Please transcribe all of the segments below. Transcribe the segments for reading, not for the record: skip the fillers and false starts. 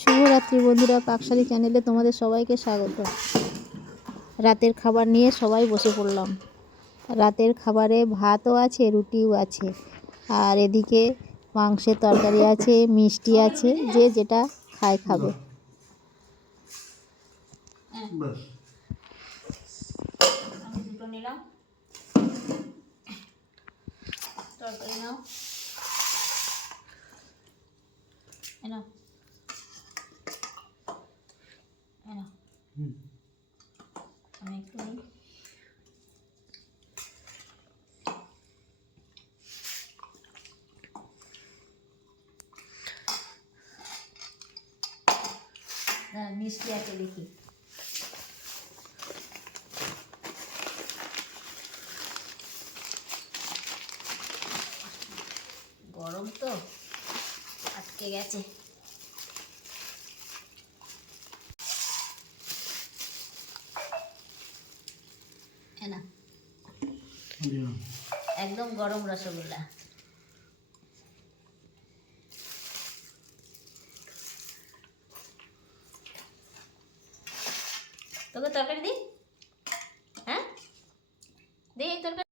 শুভরাত্রি বন্ধুরা, পাকশালী চ্যানেলে তোমাদের সবাইকে স্বাগত। রাতের খাবার নিয়ে সবাই বসে পড়লাম। রাতের খাবারে ভাতও আছে, রুটিও আছে, আর এদিকে মাংসের তরকারি আছে, মিষ্টি আছে, যে যেটা খায় খাবে। দুটো নিলাম, তরকারি নাও, এনাও এনাও, আমি একটু নিই। মিষ্টি আছে দেখি। গরম তো আটকে গেছে। একদম গরম রসগোল্লা। তোকে তরকারি দিই? হ্যাঁ দিই তরকারি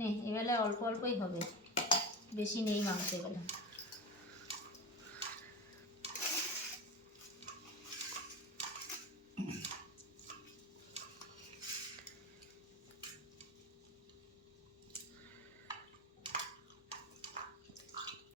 নে। এবেলা অল্প অল্পই হবে, বেশি নেই মাংস এবেলা।